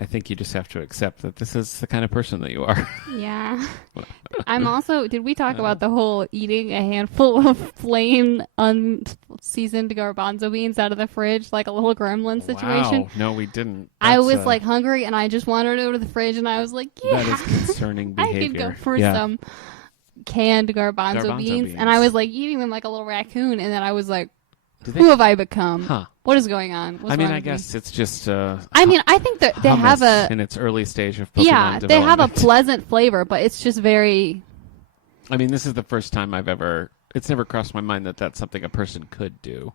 I think you just have to accept that this is the kind of person that you are. Yeah. I'm also, did we talk about the whole eating a handful of plain, unseasoned garbanzo beans out of the fridge like a little gremlin situation? Wow. No, we didn't. I was like hungry and I just wandered over to the fridge and I was like, yeah. That is concerning behavior. I could go for some canned garbanzo beans. And I was like eating them like a little raccoon. And then I was like, who have I become? Huh. What is going on? What's wrong I with guess me? it's just I think that they have in its early stage of Pokemon development. they have a pleasant flavor, but it's just very... I mean, this is the first time it's never crossed my mind that that's something a person could do.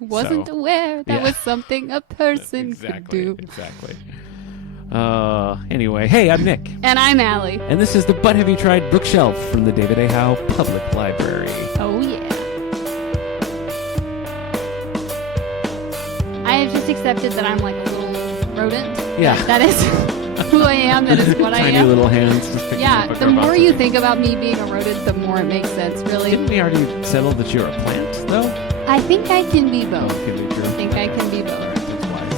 Wasn't aware that was something a person could do. Exactly. Anyway, hey, I'm Nick. And I'm Allie. And this is the But Have You Tried Bookshelf from the David A. Howe Public Library. Oh, yeah. I have just accepted that I'm like a little rodent. Yeah. That is who I am. That is what I am. Tiny little hands. Just picking up a the more you beans. think about me being a rodent, the more it makes sense, really. Didn't we already settle that you're a plant, though? I think I can be both. Can be true. I think I can be both. That's wise.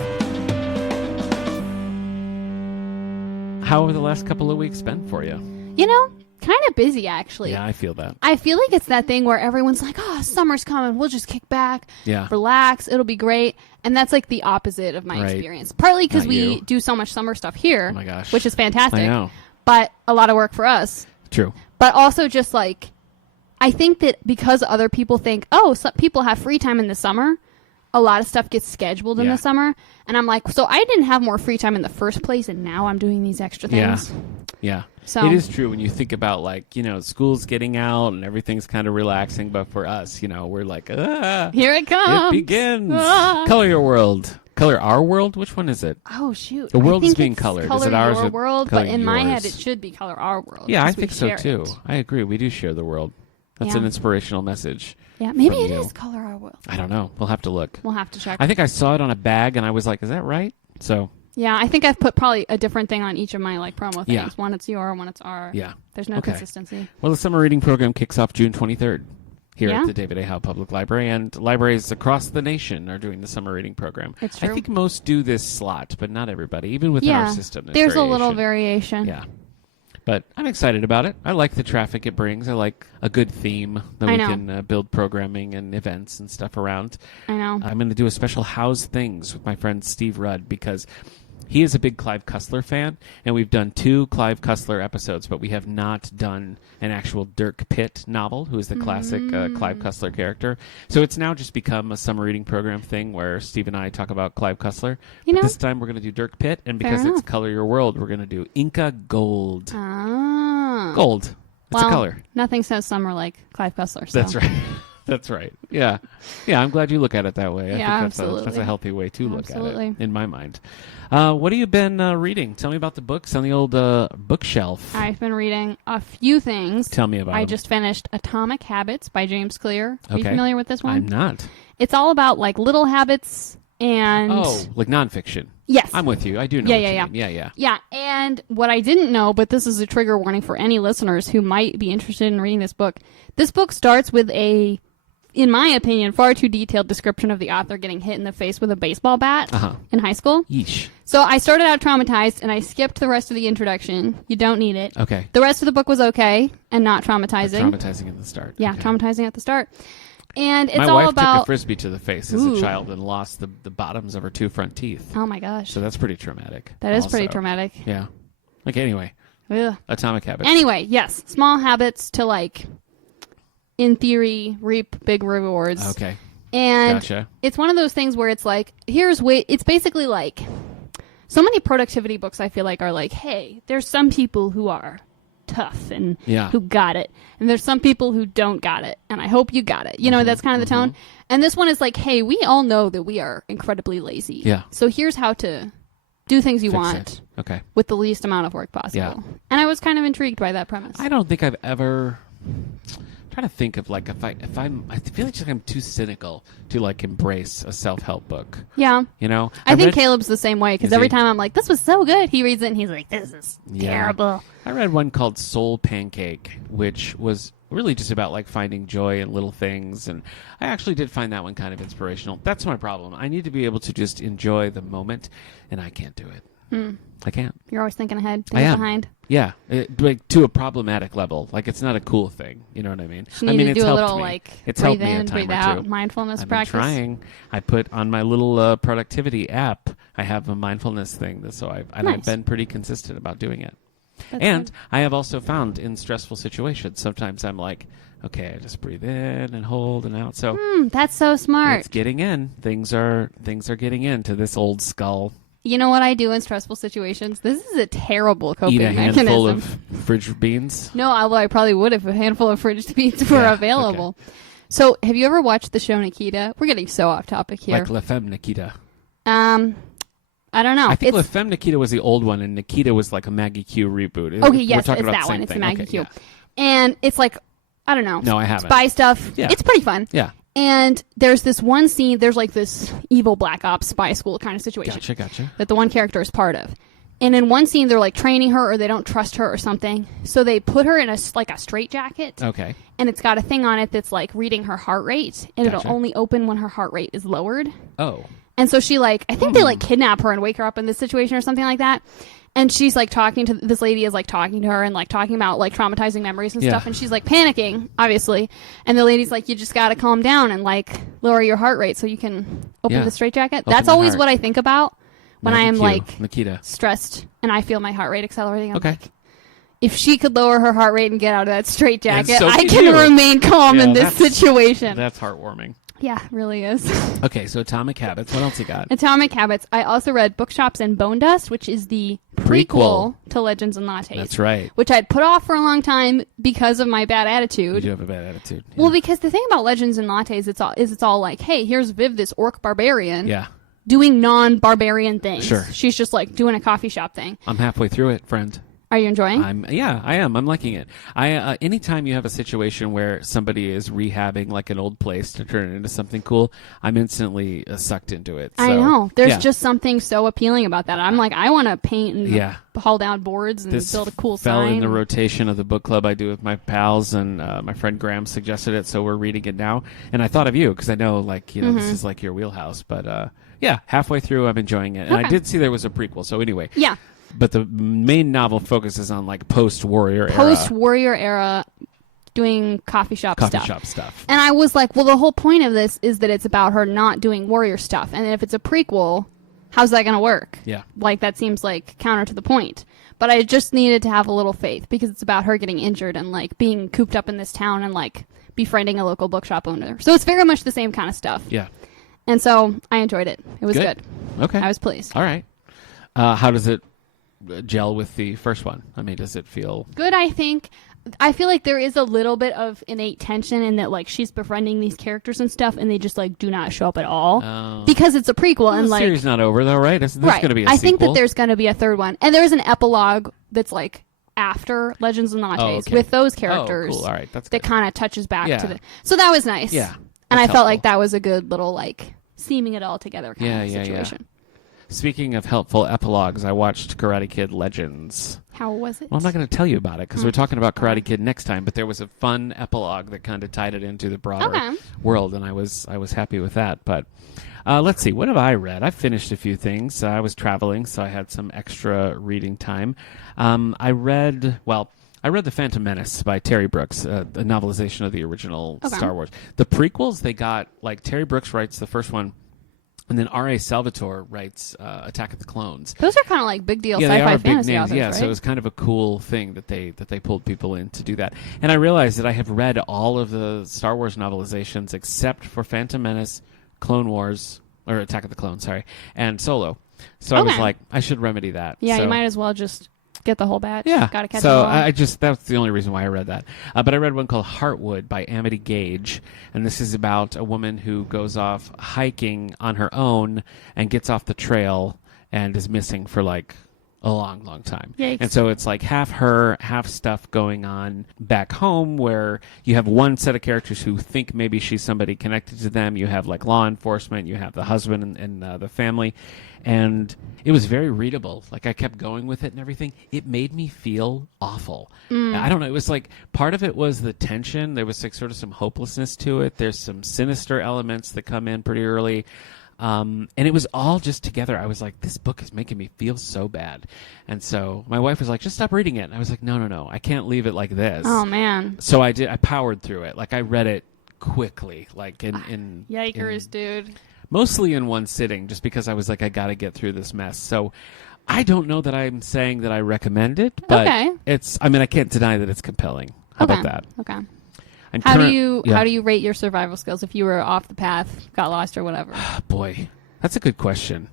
How have the last couple of weeks been for you? You know, kind of busy, actually. Yeah, I feel that. I feel like it's that thing where everyone's like, oh, summer's coming. We'll just kick back, relax. It'll be great. And that's like the opposite of my experience. Partly because we do so much summer stuff here, oh my gosh, which is fantastic. I know. But a lot of work for us. True. But also just like, I think that because other people think, oh, some people have free time in the summer, a lot of stuff gets scheduled in the summer. And I'm like, so I didn't have more free time in the first place, and now I'm doing these extra things. Yeah. So it is true when you think about, like, school's getting out and everything's kind of relaxing. But for us, we're like, here it comes. It begins. Color your world. Color our world? Which one is it? Oh, shoot. The world is being colored. Color is it ours your or world? But in my head, it should be color our world. Yeah, I think so, too. It. I agree. We do share the world. That's an inspirational message. Yeah, maybe it is color our world. I don't know. We'll have to look. We'll have to check. I think I saw it on a bag, and I was like, is that right? So... Yeah, I think I've put probably a different thing on each of my promo things. Yeah. One it's your, one it's our. Yeah. There's no consistency. Well, the summer reading program kicks off June 23rd here at the David A. Howe Public Library, and libraries across the nation are doing the summer reading program. It's true. I think most do this slot, but not everybody. Even within our system, there's a little variation. Yeah. But I'm excited about it. I like the traffic it brings. I like a good theme that we can build programming and events and stuff around. I know. I'm going to do a special How's Things with my friend Steve Rudd because he is a big Clive Cussler fan, and we've done 2 Clive Cussler episodes, but we have not done an actual Dirk Pitt novel, who is the classic Clive Cussler character. So it's now just become a summer reading program thing where Steve and I talk about Clive Cussler. But this time we're going to do Dirk Pitt, and because it's Color Your World, we're going to do Inca Gold. Ah. Gold. It's a color. Nothing says summer like Clive Cussler. So. That's right. That's right. Yeah. Yeah, I'm glad you look at it that way. I think absolutely. That's a healthy way to look at it, in my mind. What have you been reading? Tell me about the books on the old bookshelf. I've been reading a few things. Tell me about them. I just finished Atomic Habits by James Clear. Are you familiar with this one? I'm not. It's all about little habits and... Oh, like nonfiction. Yes. I'm with you. I do know what you mean. Yeah. Yeah, and what I didn't know, but this is a trigger warning for any listeners who might be interested in reading this book. This book starts with a, in my opinion, far too detailed description of the author getting hit in the face with a baseball bat in high school. Yeesh. So I started out traumatized, and I skipped the rest of the introduction. You don't need it. Okay. The rest of the book was okay and not traumatizing. Traumatizing at the start. Yeah, traumatizing at the start. And it's my all wife about... took a Frisbee to the face as a child and lost the bottoms of her 2 front teeth. Oh, my gosh. So that's pretty traumatic. That is pretty traumatic. Yeah. Anyway. Ugh. Atomic Habits. Anyway, yes. Small habits to, in theory, reap big rewards. Okay. And gotcha. It's one of those things where it's it's basically so many productivity books I feel like are hey, there's some people who are tough and who got it, and there's some people who don't got it, and I hope you got it. That's kind of the tone. And this one is hey, we all know that we are incredibly lazy. Yeah. So here's how to do things you Fix want. it. Okay. With the least amount of work possible. Yeah. And I was kind of intrigued by that premise. I don't think I've ever... trying to think of I feel like I'm too cynical to embrace a self-help book. Yeah. I think Caleb's the same way because every time I'm this was so good, he reads it and he's like, this is terrible. I read one called Soul Pancake, which was really just about finding joy in little things, and I actually did find that one kind of inspirational. That's my problem. I need to be able to just enjoy the moment, and I can't do it. I can't. You're always thinking ahead, I am. behind. Yeah, like to a problematic level. Like it's not a cool thing. You know what I mean? You need to do a little like it's breathe helped me in, a time breathe or out, two. mindfulness I've practice. been trying. I put on my little productivity app. I have a mindfulness thing, so I've been pretty consistent about doing it. That's good. I have also found in stressful situations, sometimes I'm like, okay, I just breathe in and hold and out. So that's so smart. It's getting in. Things are getting into this old skull. You know what I do in stressful situations? This is a terrible coping Eat a mechanism. handful of fridge beans? No, I probably would if a handful of fridge beans were available. Okay. So, have you ever watched the show Nikita? We're getting so off topic here. Like La Femme Nikita. I don't know. I think La Femme Nikita was the old one, and Nikita was like a Maggie Q reboot. Okay, yes, it's that one. It's the Maggie Q. Yeah. And it's like, I don't know. No, I haven't. Spy stuff. Yeah. It's pretty fun. Yeah. And there's this one scene, there's like this evil black ops spy school kind of situation. Gotcha. That the one character is part of. And in one scene, they're like training her or they don't trust her or something. So they put her in a straitjacket. Okay. And it's got a thing on it that's like reading her heart rate. And it'll only open when her heart rate is lowered. Oh. And so she I think they kidnap her and wake her up in this situation or something like that. And she's like talking to this lady is like talking to her and like talking about like traumatizing memories and stuff. And she's like panicking, obviously. And the lady's like, you just got to calm down and like lower your heart rate so you can open the straitjacket. That's always what I think about when I am like Nikita. Stressed and I feel my heart rate accelerating. I'm like, if she could lower her heart rate and get out of that straitjacket, I can remain calm in this situation. That's heartwarming. Yeah, it really is. Okay, so Atomic Habits. What else you got? Atomic Habits. I also read Bookshops and Bone Dust, which is the prequel to Legends and Lattes. That's right. Which I'd put off for a long time because of my bad attitude. You do have a bad attitude. Yeah. Well, because the thing about Legends and Lattes, it's all like, hey, here's Viv, this orc barbarian. Yeah. Doing non-barbarian things. Sure. She's just like doing a coffee shop thing. I'm halfway through it, friend. Are you enjoying? I am. I'm liking it. Anytime you have a situation where somebody is rehabbing like an old place to turn it into something cool, I'm instantly sucked into it. So, I know. There's just something so appealing about that. I'm like, I want to paint and haul down boards and build a cool sign. This fell in the rotation of the book club I do with my pals, and my friend Graham suggested it, so we're reading it now. And I thought of you because I know, this is like your wheelhouse. But halfway through, I'm enjoying it. And I did see there was a prequel. So anyway. Yeah. But the main novel focuses on like post-Warrior era, doing coffee shop stuff. And I was like, well, the whole point of this is that it's about her not doing warrior stuff. And if it's a prequel, how's that going to work? Yeah. Like, that seems like counter to the point. But I just needed to have a little faith because it's about her getting injured and like being cooped up in this town and like befriending a local bookshop owner. So it's very much the same kind of stuff. Yeah. And so I enjoyed it. It was good. Okay. I was pleased. All right. How does it gel with the first one? I mean, does it feel good? I feel like there is a little bit of innate tension in that, like, she's befriending these characters and stuff, and they just like do not show up at all because it's a prequel. And the series not over though, right? There's going to be a sequel. I think that there's going to be a third one, and there's an epilogue that's like after Legends and Lattes with those characters. Oh, cool. All right, that's good. That kind of touches back to the. So that was nice. Yeah, and I felt like that was a good little like seaming it all together kind of situation. Yeah. Speaking of helpful epilogues, I watched Karate Kid Legends. How was it? Well, I'm not going to tell you about it because we're talking about Karate Kid next time. But there was a fun epilogue that kind of tied it into the broader world, and I was happy with that. But let's see, what have I read? I've finished a few things. I was traveling, so I had some extra reading time. I read The Phantom Menace by Terry Brooks, a novelization of the original Star Wars. The prequels, they got, like, Terry Brooks writes the first one. And then R.A. Salvatore writes Attack of the Clones. Those are kind of like big deal sci-fi they are big fantasy names. authors, Yeah, right? So it was kind of a cool thing that they pulled people in to do that. And I realized that I have read all of the Star Wars novelizations except for Phantom Menace, Clone Wars, or Attack of the Clones, and Solo. So I was like, I should remedy that. Yeah, so, you might as well just get the whole batch. Yeah. Gotta catch so it all. That's the only reason why I read that. But I read one called Heartwood by Amity Gage, and this is about a woman who goes off hiking on her own and gets off the trail and is missing for like a long, long time. Yikes. And so it's like half her, half stuff going on back home where you have one set of characters who think maybe she's somebody connected to them. You have like law enforcement, you have the husband and the family. And it was very readable. Like, I kept going with it and everything. It made me feel awful. I don't know. It was like, part of it was the tension. There was like sort of some hopelessness to it. There's some sinister elements that come in pretty early. And it was all just together. I was like, this book is making me feel so bad. And so my wife was like, just stop reading it. And I was like, no, I can't leave it like this. Oh, man. So I powered through it. Like, I read it quickly, like Yikers, dude. Mostly in one sitting, just because I was like, I got to get through this mess. So I don't know that I'm saying that I recommend it, but I can't deny that it's compelling. How about that? Okay. How do you rate your survival skills if you were off the path, got lost, or whatever? Boy, that's a good question.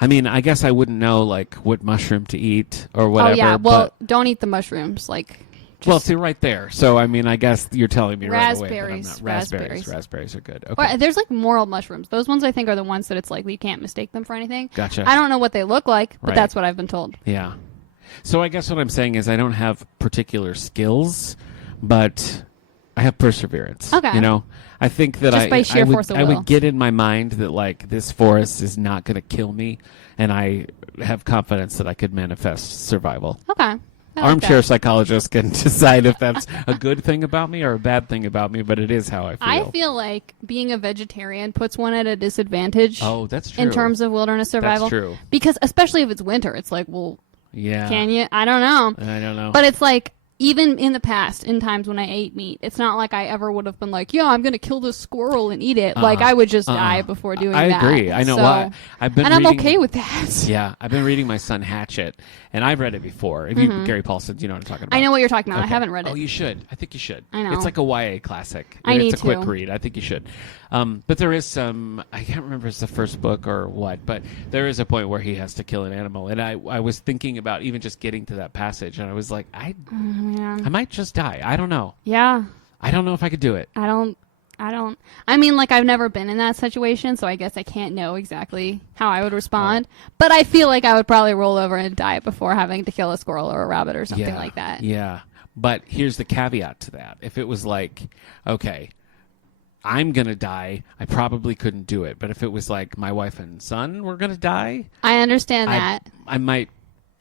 I mean, I guess I wouldn't know like what mushroom to eat or whatever. Oh yeah, well, don't eat the mushrooms. Well, see right there. So I mean, I guess you're telling me raspberries. Right away. Raspberries are good. Okay. Or, there's like morel mushrooms. Those ones I think are the ones that it's like you can't mistake them for anything. Gotcha. I don't know what they look like, but that's what I've been told. Yeah. So I guess what I'm saying is I don't have particular skills, but I have perseverance. Okay. You know, I think that I would get in my mind that like this forest is not going to kill me, and I have confidence that I could manifest survival. Okay. Armchair psychologist can decide if that's a good thing about me or a bad thing about me, but it is how I feel. I feel like being a vegetarian puts one at a disadvantage. Oh, that's true. In terms of wilderness survival. That's true. Because especially if it's winter, it's like, well, yeah. Can you? I don't know. I don't know. But it's like, even in the past, in times when I ate meat, it's not like I ever would have been like, yeah, I'm going to kill this squirrel and eat it. Like, I would just die before doing that. I agree. I know why. I'm okay with that. Yeah. I've been reading my son Hatchet, and I've read it before. If you, Gary Paulson, you know what I'm talking about. I know what you're talking about. Okay. I haven't read it. Oh, you should. I think you should. I know. It's like a YA classic. It's a quick read. I think you should. But there is some, I can't remember if it's the first book or what, but there is a point where he has to kill an animal. And I was thinking about even just getting to that passage, and I was like, I might just die. I don't know. Yeah. I don't know if I could do it. I don't. I mean, like, I've never been in that situation, so I guess I can't know exactly how I would respond. Oh. But I feel like I would probably roll over and die before having to kill a squirrel or a rabbit or something like that. Yeah. But here's the caveat to that. If it was like, okay, I'm going to die, I probably couldn't do it. But if it was like my wife and son were going to die, I understand that. I might.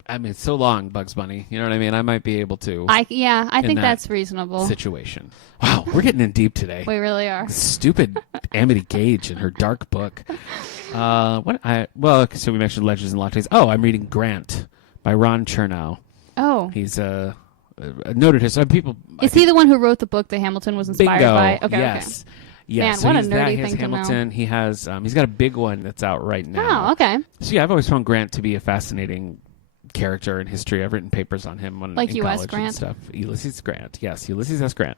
I mean, it's so long, Bugs Bunny. You know what I mean? I might be able to. I think that's reasonable. Situation. Wow, we're getting in deep today. We really are. Stupid Amity Gage and her dark book. So we mentioned Legends and Lattes. Oh, I'm reading Grant by Ron Chernow. Oh. He's a noted historian. Is he the one who wrote the book that Hamilton was inspired by? Okay, yes. Okay. Yes, Man, so what a nerdy thing Hamilton. To know. He has he's got a big one that's out right now. Oh, okay. So yeah, I've always found Grant to be a fascinating character in history. I've written papers on him in U.S. college Grant and stuff. Ulysses Grant, yes, Ulysses S. Grant.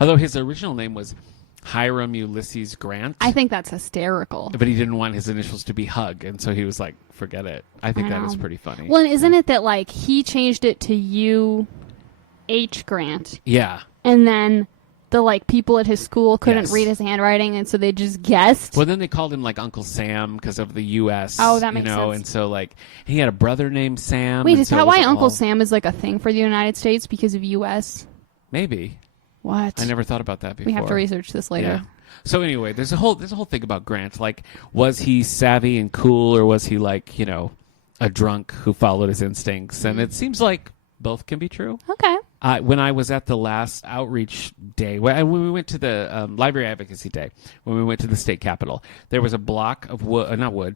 Although his original name was Hiram Ulysses Grant. I think that's hysterical. But he didn't want his initials to be Hug, and so he was like, "Forget it." I think that is pretty funny. Well, isn't it that like he changed it to U.H. Grant? Yeah, and then the like people at his school couldn't read his handwriting, and so they just guessed. Well, then they called him like Uncle Sam because of the U.S. Oh, that makes sense. And so like he had a brother named Sam. Wait, is that why Uncle Sam is like a thing for the United States because of U.S.? Maybe. What? I never thought about that before. We have to research this later. Yeah. So anyway, there's a whole thing about Grant. Like, was he savvy and cool, or was he like a drunk who followed his instincts? And it seems like both can be true. Okay. When I was at the last outreach day, when we went to the Library Advocacy Day, when we went to the state capitol, there was a block of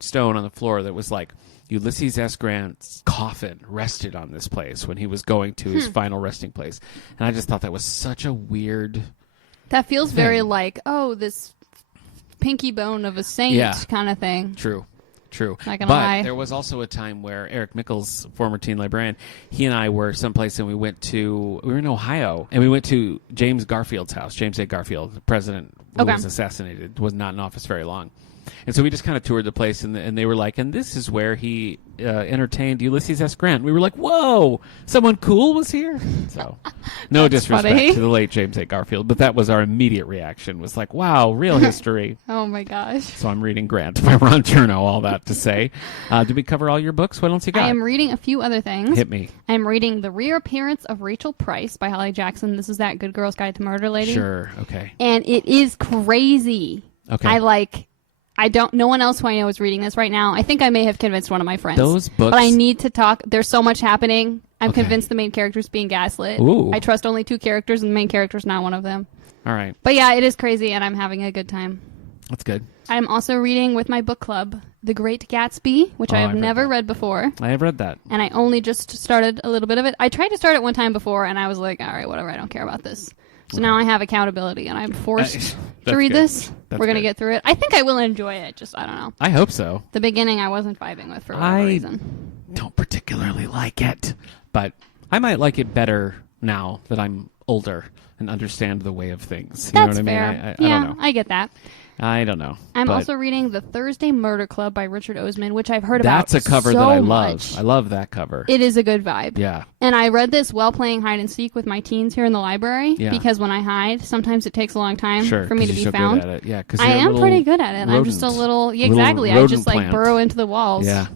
stone on the floor that was like Ulysses S. Grant's coffin rested on this place when he was going to his final resting place. And I just thought that was such a weird That feels very like, this pinky bone of a saint kind of thing. True. Not gonna lie. There was also a time where Eric Mickles, former teen librarian, he and I were someplace and we were in Ohio, and we went to James Garfield's house. James A. Garfield, the president who was assassinated, was not in office very long. And so we just kind of toured the place, and they were like, and this is where he entertained Ulysses S. Grant. We were like, whoa, someone cool was here? So no disrespect to the late James A. Garfield, but that was our immediate reaction, was like, wow, real history. Oh, my gosh. So I'm reading Grant by Ron Chernow, all that to say. Did we cover all your books? What else you got? I am reading a few other things. Hit me. I'm reading The Reappearance of Rachel Price by Holly Jackson. This is that Good Girl's Guide to Murder lady. Sure, okay. And it is crazy. Okay. No one else who I know is reading this right now. I think I may have convinced one of my friends. Those books. But I need to talk. There's so much happening. I'm convinced the main character's being gaslit. Ooh. I trust only two characters, and the main character's not one of them. All right. But yeah, it is crazy, and I'm having a good time. That's good. I'm also reading with my book club The Great Gatsby, which I have never read before. I have read that. And I only just started a little bit of it. I tried to start it one time before, and I was like, all right, whatever, I don't care about this. So now I have accountability, and I'm forced to read this. We're going to get through it. I think I will enjoy it, just I don't know. I hope so. The beginning I wasn't vibing with for whatever reason. Don't particularly like it, but I might like it better now that I'm older and understand the way of things. You know what I mean? Fair. I don't know. I get that. I don't know. I'm also reading The Thursday Murder Club by Richard Osman, which I've heard about. That's a cover so that I love. Much. I love that cover. It is a good vibe. Yeah. And I read this while playing hide and seek with my teens here in the library because when I hide, sometimes it takes a long time for me to be found. Good at it. Yeah, because I am pretty good at it. I'm just a little exactly. I just like burrow into the walls. Yeah.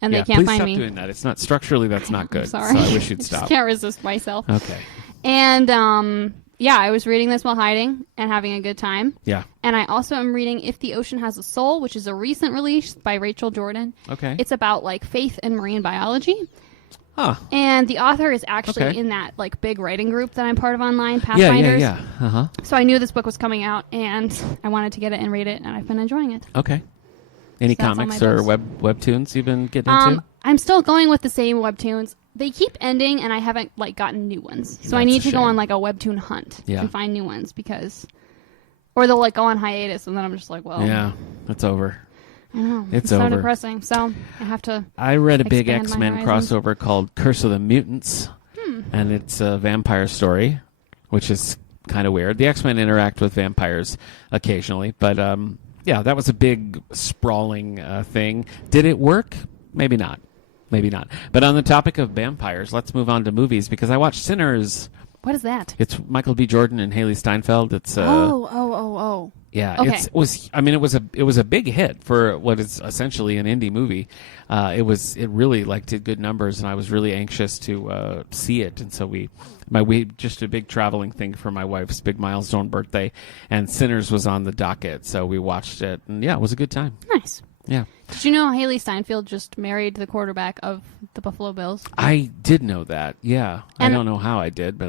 And they can't find me. Please stop doing that. It's not structurally. That's not good. I'm sorry. So I wish you'd stop. I can't resist myself. Okay. And yeah, I was reading this while hiding and having a good time. Yeah. And I also am reading If the Ocean Has a Soul, which is a recent release by Rachel Jordan. Okay. It's about like faith and marine biology. Huh. And the author is actually in that like big writing group that I'm part of online, Pathfinders. Yeah. Uh-huh. So I knew this book was coming out, and I wanted to get it and read it, and I've been enjoying it. Okay. Any comics or webtoons you've been getting into? I'm still going with the same webtoons. They keep ending, and I haven't like gotten new ones. So I need to go on like a webtoon hunt and find new ones or they'll like go on hiatus, and then I'm just like, well, yeah, it's over. I know it's so over. Depressing. So I have to. I read a big X-Men crossover called Curse of the Mutants, and it's a vampire story, which is kind of weird. The X-Men interact with vampires occasionally, but yeah, that was a big sprawling thing. Did it work? Maybe not. Maybe not. But on the topic of vampires, let's move on to movies because I watched Sinners. What is that? It's Michael B. Jordan and Haley Steinfeld. It's oh. Yeah, okay. it was a big hit for what is essentially an indie movie. It really did good numbers, and I was really anxious to see it. And so we just a big traveling thing for my wife's big milestone birthday, and Sinners was on the docket, so we watched it, and yeah, it was a good time. Nice. Yeah. Did you know Haley Steinfeld just married the quarterback of the Buffalo Bills? I did know that. Yeah, and I don't know how I did, but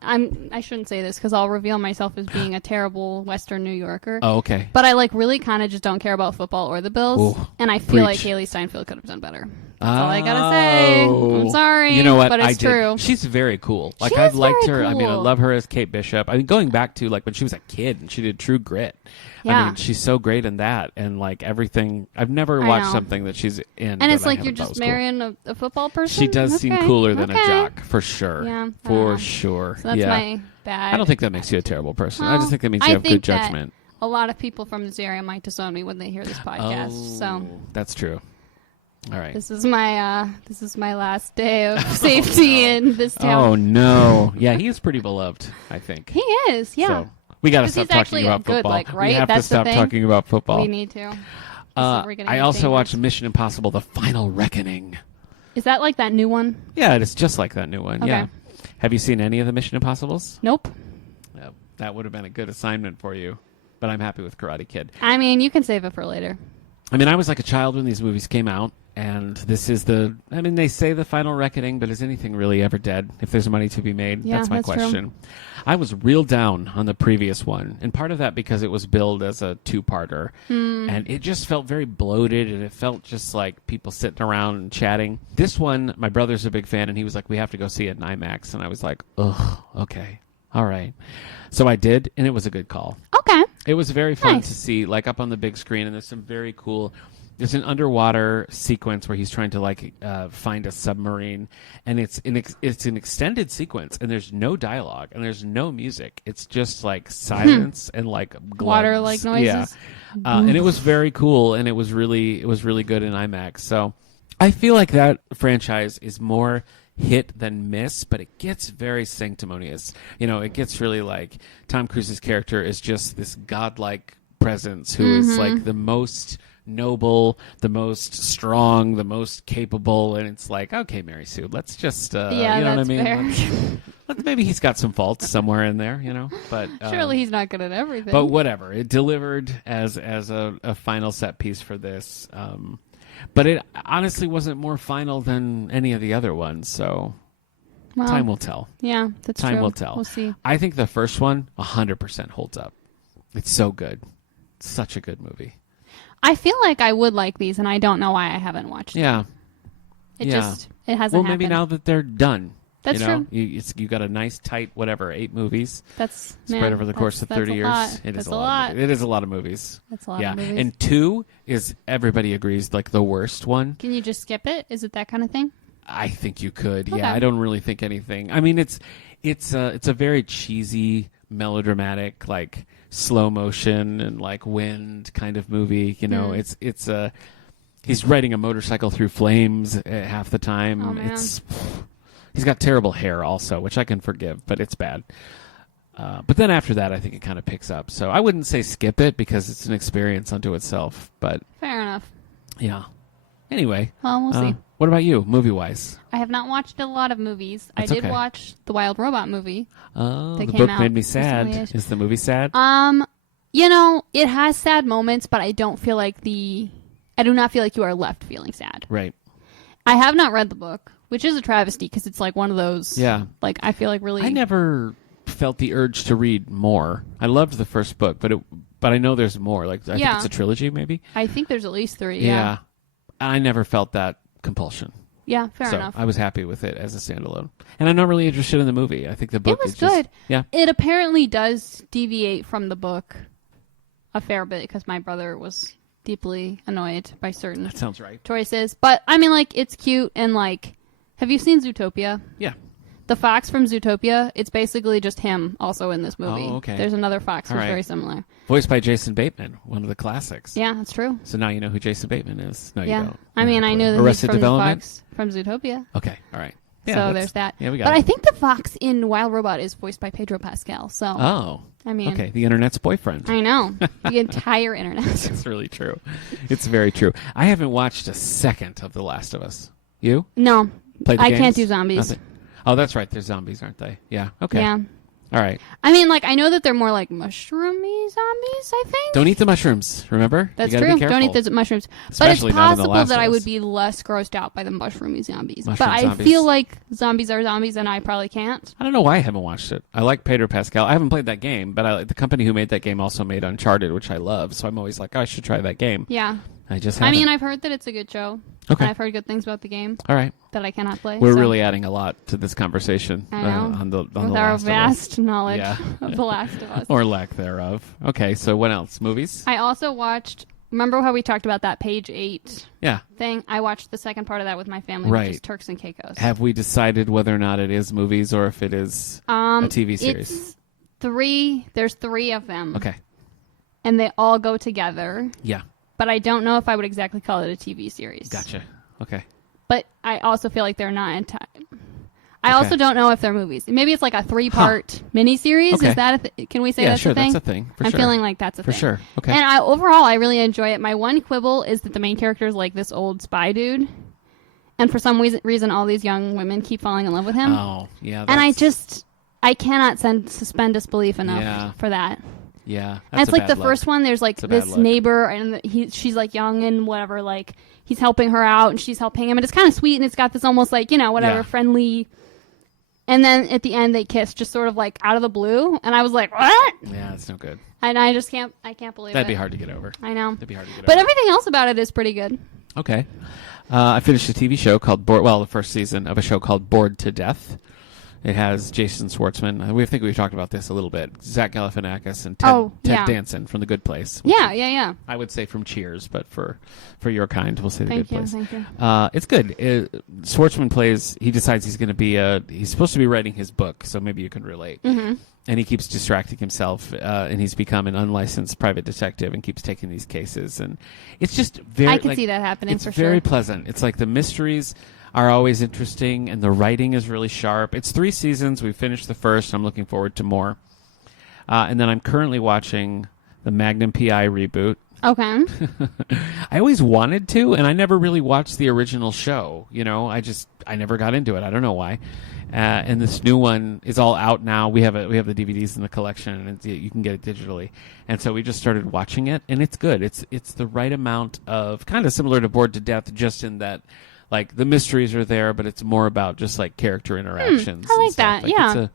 I shouldn't say this because I'll reveal myself as being a terrible Western New Yorker. Oh, okay. But I really kind of just don't care about football or the Bills, and I feel like Haley Steinfeld could have done better. That's all I gotta say. I'm sorry. You know what? But it's true. She's very cool. She I've liked her. Cool. I mean, I love her as Kate Bishop. I mean, going back to when she was a kid and she did True Grit. Yeah. I mean, she's so great in that, and everything. I've never watched something that she's in. And it's like you're just marrying a football person. She does seem cooler than a jock, for sure. Yeah, for sure. So that's my bad. I don't think that makes you a terrible person. I just think that means you have good judgment. A lot of people from this area might disown me when they hear this podcast. So that's true. All right. This is my last day of safety in this town. Oh no! Yeah, he is pretty beloved. I think he is. Yeah. So we got to stop talking about football. Right? We have That's to stop talking about football. We need to. I also watched Mission Impossible: The Final Reckoning. Is that like that new one? Yeah, it's just like that new one. Okay. Yeah. Have you seen any of the Mission Impossibles? Nope. That would have been a good assignment for you, but I'm happy with Karate Kid. I mean, you can save it for later. I mean, I was like a child when these movies came out, and this is they say the final reckoning, but is anything really ever dead if there's money to be made? Yeah, that's my question. True. I was real down on the previous one, and part of that because it was billed as a two-parter, and it just felt very bloated, and it felt just like people sitting around and chatting. This one, my brother's a big fan, and he was like, we have to go see it in IMAX, and I was like, ugh, okay, all right. So I did, and it was a good call. Okay. It was very fun to see, up on the big screen, and there's some very cool... There's an underwater sequence where he's trying to find a submarine, and it's an extended sequence, and there's no dialogue and there's no music. It's just silence and water noises. Yeah, and it was very cool, and it was really good in IMAX. So I feel like that franchise is more hit than miss, but it gets very sanctimonious. It gets really Tom Cruise's character is just this godlike presence who is the most noble, the most strong, the most capable, and it's okay, Mary Sue, let's just you know what I mean? Maybe he's got some faults somewhere in there, but surely he's not good at everything. But whatever, it delivered as a final set piece for this, but it honestly wasn't more final than any of the other ones, so time will tell. Yeah, that's true. Time will tell. We'll see. I think the first one 100% holds up. It's so good. such a good movie. I feel like I would like these, and I don't know why I haven't watched them. It hasn't happened. Well, maybe now that they're done. That's true. You got a nice tight 8 movies. That's spread over the course of 30 years. Lot. It is a lot. It is a lot of movies. That's a lot of movies. And 2 is, everybody agrees, like the worst one. Can you just skip it? Is it that kind of thing? I think you could. Okay. Yeah, I don't really think anything. I mean, it's a very cheesy, melodramatic, like slow motion and like wind kind of movie. You know, it's he's riding a motorcycle through flames half the time. Oh, man. He's got terrible hair also, which I can forgive, but it's bad. But then after that, I think it kind of picks up. So I wouldn't say skip it because it's an experience unto itself. But fair enough. Yeah. Anyway. Well, we'll see. What about you, movie-wise? I have not watched a lot of movies. That's I did watch the Wild Robot movie. Oh, the book made me sad. Is the movie sad? You know, it has sad moments, but I don't feel like I do not feel like you are left feeling sad. Right. I have not read the book, which is a travesty because it's like one of those. Yeah. Like, I feel like really. I never felt the urge to read more. I loved the first book, but I know there's more. Like, I think it's a trilogy, maybe. I think there's at least 3. Yeah. I never felt that compulsion. Yeah, fair enough. I was happy with it as a standalone. And I'm not really interested in the movie. I think the book is good. Yeah. It apparently does deviate from the book a fair bit because my brother was deeply annoyed by certain that sounds right. choices. But, I mean, like, it's cute and, like, have you seen Zootopia? Yeah. The fox from Zootopia, it's basically just him also in this movie. Oh, okay. There's another fox who's very similar. Voiced by Jason Bateman, one of the classics. Yeah, that's true. So now you know who Jason Bateman is. No, you don't. I mean, I knew that Arrested he's from Development? the fox from Zootopia. Okay, all right. Yeah, so there's that. Yeah, we got But it. I think the fox in Wild Robot is voiced by Pedro Pascal. So I mean, okay, the internet's boyfriend. I know. The entire internet. It's really true. It's very true. I haven't watched a second of The Last of Us. You? No. Played the I games? can't do zombies. Nothing. Oh, that's right. They're zombies, aren't they? Yeah. Okay. Yeah. All right. I mean, like, I know that they're more like mushroomy zombies, I think. Don't eat the mushrooms, remember? That's you gotta true. Be careful. Don't eat the mushrooms. Especially but not in it's The possible Last that of I Us. would be less grossed out by the mushroomy zombies. Mushroom but zombies. I feel like zombies are zombies and I probably can't. I don't know why I haven't watched it. I like Pedro Pascal. I haven't played that game, but the company who made that game also made Uncharted, which I love. So I'm always like, oh, I should try that game. Yeah. I just haven't. I mean, I've heard that it's a good show. Okay. And I've heard good things about the game. All right. That I cannot play. We're really adding a lot to this conversation. I know. On the With Last our of Us. vast knowledge of The Last of Us. Or lack thereof. Okay, so what else? Movies? I also watched, remember how we talked about that Page 8 Yeah. thing? I watched the second part of that with my family, Right. which is Turks and Caicos. Have we decided whether or not it is movies or if it is a TV series? It's 3. There's 3 of them. Okay. And they all go together. Yeah. But I don't know if I would exactly call it a TV series. Gotcha. Okay. But I also feel like they're not in time. I also don't know if they're movies. Maybe it's like a 3-part miniseries. Okay. Is that can we say Yeah, that's sure, a thing? that's a thing. For I'm sure. feeling like that's a For thing. sure. Okay. And overall, I really enjoy it. My one quibble is that the main character is like this old spy dude. And for some reason, all these young women keep falling in love with him. Oh, yeah. And I cannot suspend disbelief enough for that. Yeah. And it's like the first one, there's like this neighbor, and she's like young and whatever, like he's helping her out and she's helping him, and it's kind of sweet, and it's got this almost like, friendly. And then at the end, they kiss just sort of like out of the blue, and I was like, what? Yeah, that's no good. And I can't believe That'd it. be hard to get over. I know. That'd be hard to get but over. everything else about it is pretty good. Okay. I finished a TV show called the first season of a show called Bored to Death. It has Jason Schwartzman. We think we've talked about this a little bit. Zach Galifianakis and Ted Danson from The Good Place. Yeah. I would say from Cheers, but for your kind, we'll say The Good Place. Thank you. It's good. Schwartzman he decides he's going to be he's supposed to be writing his book, so maybe you can relate. Mm-hmm. And he keeps distracting himself, and he's become an unlicensed private detective and keeps taking these cases. And it's just very... I can see that happening for sure. It's very pleasant. It's like the mysteries are always interesting, and the writing is really sharp. It's 3 seasons. We finished the first. I'm looking forward to more. And then I'm currently watching the Magnum P.I. reboot. Okay. I always wanted to, and I never really watched the original show. I never got into it. I don't know why. And this new one is all out now. We have the DVDs in the collection, and you can get it digitally. And so we just started watching it, and it's good. It's the right amount of kind of similar to Bored to Death, just in that like the mysteries are there, but it's more about just like character interactions. I like that.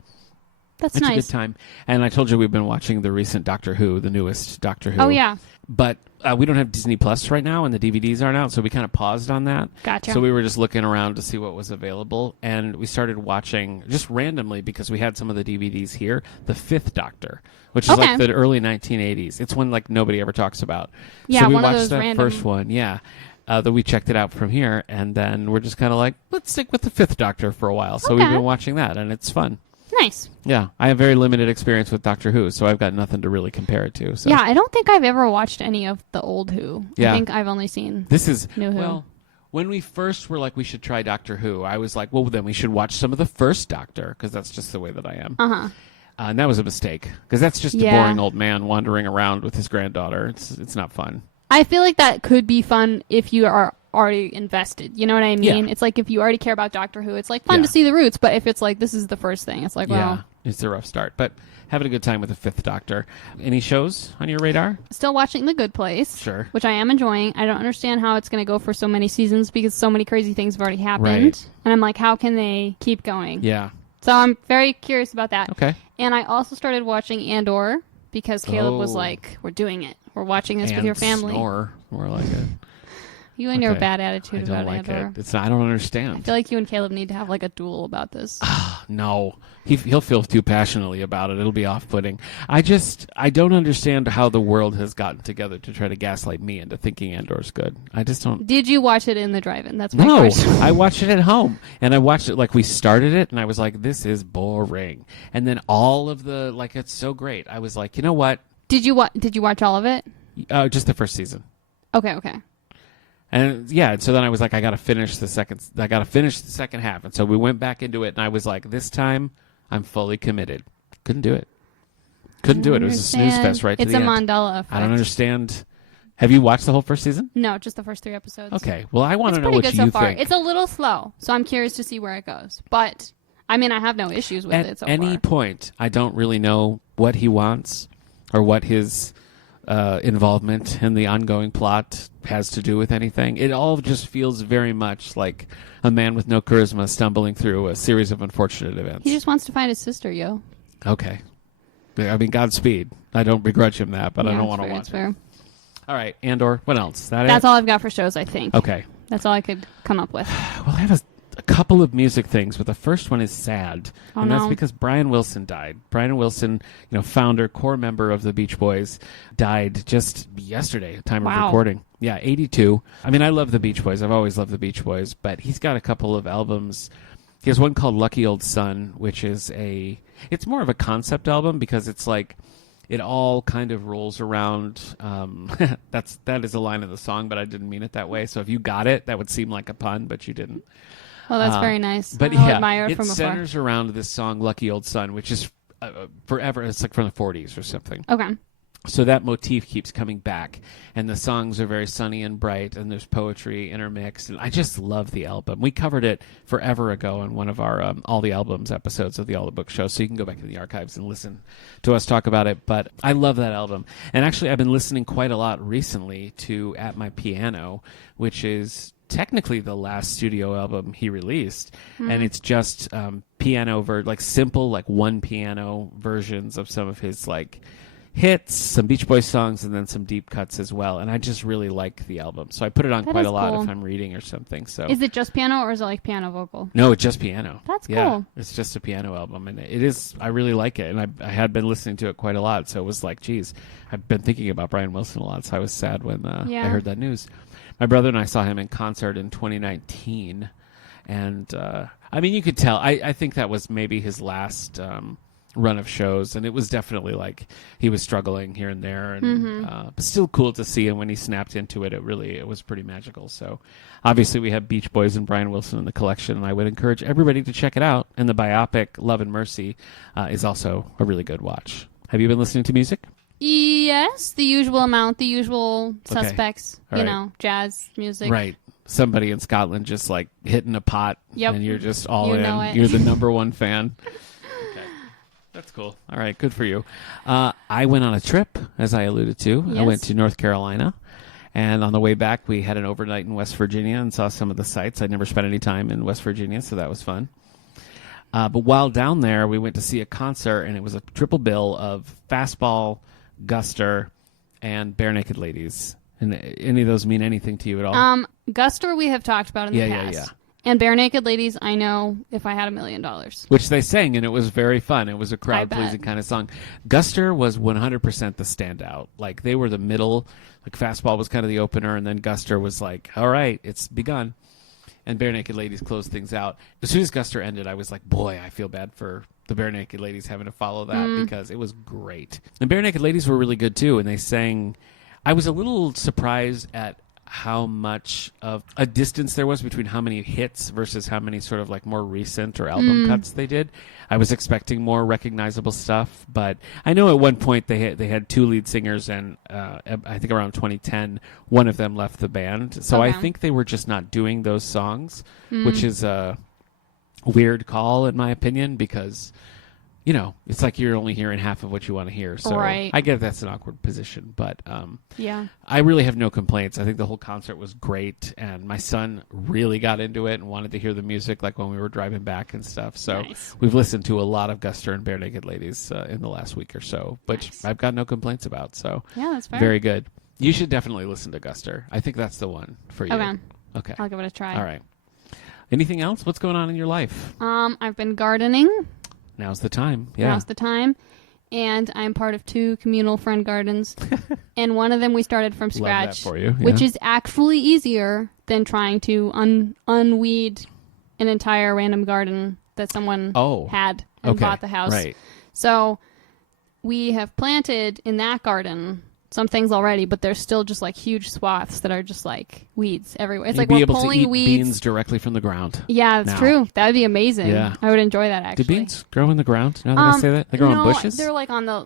That's it's nice. a good time. And I told you we've been watching the recent Doctor Who, the newest Doctor Who. Oh, yeah. But we don't have Disney Plus right now, and the DVDs aren't out, so we kind of paused on that. Gotcha. So we were just looking around to see what was available, and we started watching, just randomly, because we had some of the DVDs here, The Fifth Doctor, which is like the early 1980s. It's one like nobody ever talks about. Yeah, so we one watched of those that random... first one, yeah. That we checked it out from here, and then we're just kind of like, let's stick with The Fifth Doctor for a while. So we've been watching that, and it's fun. Nice. Yeah, I have very limited experience with Doctor Who, so I've got nothing to really compare it to. So. Yeah, I don't think I've ever watched any of the old Who. Yeah. I think I've only seen New Who. Well, when we first were like, we should try Doctor Who, I was like, well, then we should watch some of the first Doctor, because that's just the way that I am. Uh-huh. And that was a mistake, because that's just a boring old man wandering around with his granddaughter. It's not fun. I feel like that could be fun if you are already invested. You know what I mean? Yeah. It's like if you already care about Doctor Who, it's like fun to see the roots, but if it's like this is the first thing, it's like, well... Yeah, it's a rough start, but having a good time with The Fifth Doctor. Any shows on your radar? Still watching The Good Place. Sure. Which I am enjoying. I don't understand how it's going to go for so many seasons because so many crazy things have already happened. Right. And I'm like, how can they keep going? Yeah. So I'm very curious about that. Okay. And I also started watching Andor because Caleb was like, we're doing it. We're watching this with your family. Snore, more like it. You and your bad attitude about like Andor. It. I don't understand. I feel like you and Caleb need to have like a duel about this. No. He'll feel too passionately about it. It'll be off-putting. I don't understand how the world has gotten together to try to gaslight me into thinking Andor's good. I just don't. Did you watch it in the drive-in? That's my question. No, I watched it at home. And I watched it like we started it, and I was like, this is boring. And then all of the, like, it's so great. I was like, you know what? Did you watch all of it? Just the first season. Okay. And yeah, so then I was like, I got to finish the second half. And so we went back into it, and I was like, this time I'm fully committed. Couldn't do it. It was a snooze fest right to the end. It's a Mandela effect. I don't understand. Have you watched the whole first season? No, just the first 3 episodes. Okay. Well, I want to know what what you so far. think. It's a little slow, so I'm curious to see where it goes. But I mean, I have no issues with it so far. At any point, I don't really know what he wants or what his involvement in the ongoing plot has to do with anything. It all just feels very much like a man with no charisma stumbling through a series of unfortunate events. He just wants to find his sister, yo. Okay. I mean, Godspeed. I don't begrudge him that, but I don't want to watch it. Fair. All right, Andor, what else? That's all I've got for shows, I think. Okay. That's all I could come up with. Well, I have a couple of music things, but the first one is sad. And that's because Brian Wilson died. Brian Wilson, founder, core member of the Beach Boys, died just yesterday, time of recording. Yeah, 82. I mean, I love the Beach Boys. I've always loved the Beach Boys, but he's got a couple of albums. He has one called Lucky Old Son, which is it's more of a concept album because it's like it all kind of rolls around. That is a line of the song, but I didn't mean it that way. So if you got it, that would seem like a pun, but you didn't. Well, that's very nice. But I'll admire it from centers around this song "Lucky Old Son," which is forever. It's like from the 40s or something. Okay. So that motif keeps coming back, and the songs are very sunny and bright, and there's poetry intermixed, and I just love the album. We covered it forever ago in one of our All the Albums episodes of the All the Book Show, so you can go back to the archives and listen to us talk about it, but I love that album. And actually, I've been listening quite a lot recently to At My Piano, which is technically the last studio album he released, and it's just piano simple, like one piano versions of some of his like hits, some Beach Boys songs, and then some deep cuts as well. And I just really like the album, so I put it on quite a lot if I'm reading or something. So is it just piano or is it like piano vocal? No, it's just piano. That's cool. It's just a piano album, and it is. I really like it, and I had been listening to it quite a lot. So it was like, geez, I've been thinking about Brian Wilson a lot. So I was sad when I heard that news. My brother and I saw him in concert in 2019, and I mean, you could tell. I think that was maybe his last run of shows, and it was definitely like he was struggling here and there, and but still cool to see. And when he snapped into it, it was pretty magical. So obviously, we have Beach Boys and Brian Wilson in the collection, and I would encourage everybody to check it out. And the biopic Love and Mercy is also a really good watch. Have you been listening to music? Yes, the usual amount, the usual suspects, right. Jazz music. Right. Somebody in Scotland just like hitting a pot, and you're just all in. Know it. You're the number one fan. Okay. That's cool. All right, good for you. I went on a trip, as I alluded to. Yes. I went to North Carolina, and on the way back, we had an overnight in West Virginia and saw some of the sights. I'd never spent any time in West Virginia, so that was fun. But while down there, we went to see a concert, and it was a triple bill of Fastball, Guster, and Bare Naked Ladies. And any of those mean anything to you at all? Guster we have talked about in the past. Yeah. And Bare Naked Ladies, I know if I had $1 million. Which they sang, and it was very fun. It was a crowd-pleasing kind of song. Guster was 100% the standout. Like, they were the middle. Like, Fastball was kind of the opener, and then Guster was like, all right, it's begun. And Bare Naked Ladies closed things out. As soon as Guster ended, I was like, boy, I feel bad for the Bare Naked Ladies having to follow that because it was great. And Bare Naked Ladies were really good, too, and they sang... I was a little surprised at how much of a distance there was between how many hits versus how many sort of like more recent or album cuts they did. I was expecting more recognizable stuff, but I know at one point they had 2 lead singers, and I think around 2010, one of them left the band. So I think they were just not doing those songs, which is a weird call in my opinion because... You know, it's like you're only hearing half of what you want to hear. So I get that's an awkward position, but I really have no complaints. I think the whole concert was great, and my son really got into it and wanted to hear the music like when we were driving back and stuff. So we've listened to a lot of Guster and Bare Naked Ladies in the last week or so, which I've got no complaints about. So yeah, that's fair. Very good. You should definitely listen to Guster. I think that's the one for you. Okay. I'll give it a try. All right. Anything else? What's going on in your life? I've been gardening. Now's the time. Yeah. Now's the time. And I'm part of 2 communal friend gardens. And one of them we started from scratch. Love that for you. Yeah. Which is actually easier than trying to unweed an entire random garden that someone had and bought the house. Right. So we have planted in that garden some things already, but there's still just like huge swaths that are just like weeds everywhere. It's like we're pulling weeds. Beans directly from the ground. Yeah, that's true. That would be amazing. Yeah. I would enjoy that actually. Do beans grow in the ground? Now that I say that, they grow in bushes. They're like on the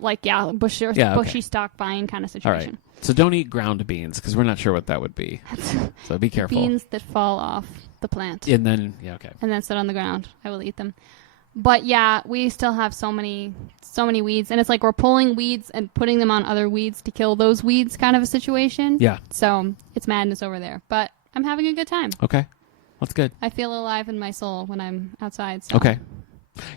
bushy stalk vine kind of situation. All right. So don't eat ground beans because we're not sure what that would be. So be careful. Beans that fall off the plant. And then and then sit on the ground. I will eat them. But yeah, we still have so many weeds, and it's like we're pulling weeds and putting them on other weeds to kill those weeds kind of a situation. Yeah. So it's madness over there, but I'm having a good time. Okay. That's good. I feel alive in my soul when I'm outside. So. Okay.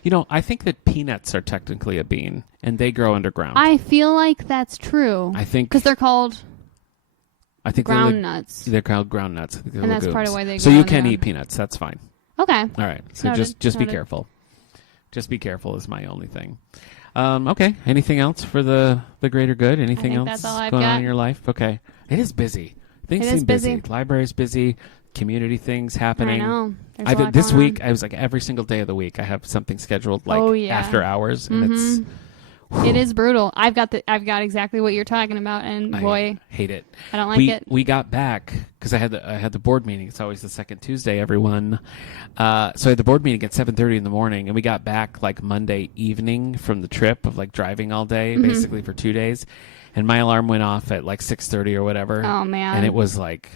You know, I think that peanuts are technically a bean, and they grow underground. I feel like that's true. I think... Because they're called... I think ground nuts. They're called ground nuts. And that's part of why they grow. So you can eat peanuts. That's fine. Okay. All right. So just be careful. Just be careful is my only thing. Okay. Anything else for the greater good? Anything else that's all I've going got. on in your life? Okay. It is busy. Things seem busy. Library's busy. Community things happening. I know. This week, I was like every single day of the week, I have something scheduled like after hours, and it's. It is brutal. I've got exactly what you're talking about, and boy, hate it. I don't like it. We got back because I had the board meeting. It's always the second Tuesday, everyone. So I had the board meeting at 7:30 in the morning, and we got back like Monday evening from the trip of like driving all day, basically for 2 days. And my alarm went off at like 6:30 or whatever. Oh man! And it was like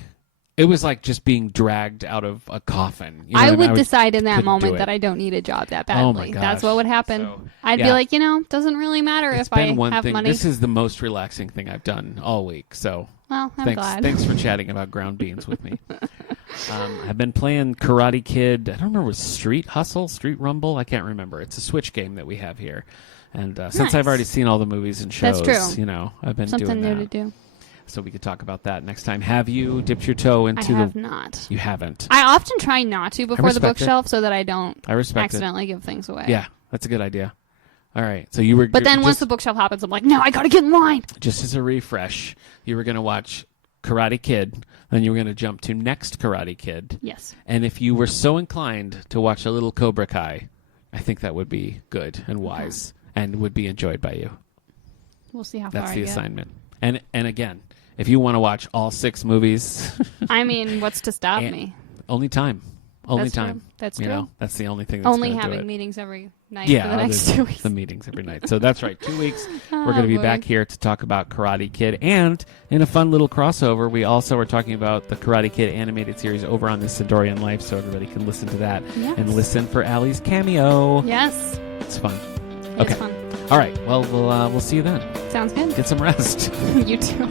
just being dragged out of a coffin. You know I would decide in that moment that I don't need a job that badly. Oh my gosh. That's what would happen. So, I'd be like, doesn't really matter if I have money. This is the most relaxing thing I've done all week. So, well, I'm glad. Thanks for chatting about ground beans with me. I've been playing Karate Kid. I don't remember, was Street Hustle, Street Rumble? I can't remember. It's a Switch game that we have here. And since I've already seen all the movies and shows, that's true. I've been something doing that. New to do. So we could talk about that next time. Have you dipped your toe into I have not. You haven't. I often try not to before the bookshelf so that I don't accidentally give things away. Yeah, that's a good idea. All right. So you were. But then once the bookshelf happens, I'm like, no, I got to get in line. Just as a refresh, you were going to watch Karate Kid, then you were going to jump to Next Karate Kid. Yes. And if you were so inclined to watch a little Cobra Kai, I think that would be good and wise and would be enjoyed by you. We'll see how far I get. That's the assignment. And again, if you want to watch all 6 movies... I mean, what's to stop me? Only time. Only time. True. That's true. That's the only thing that's only going to do it. Having meetings every night for the next 2 weeks. The meetings every night. So that's right. 2 weeks. We're going to be back here to talk about Karate Kid. And in a fun little crossover, we also are talking about the Karate Kid animated series over on the Sidorian Life, so everybody can listen to that and listen for Allie's cameo. Yes. It's fun. It's fun. All right. Well, we'll see you then. Sounds good. Get some rest. You too.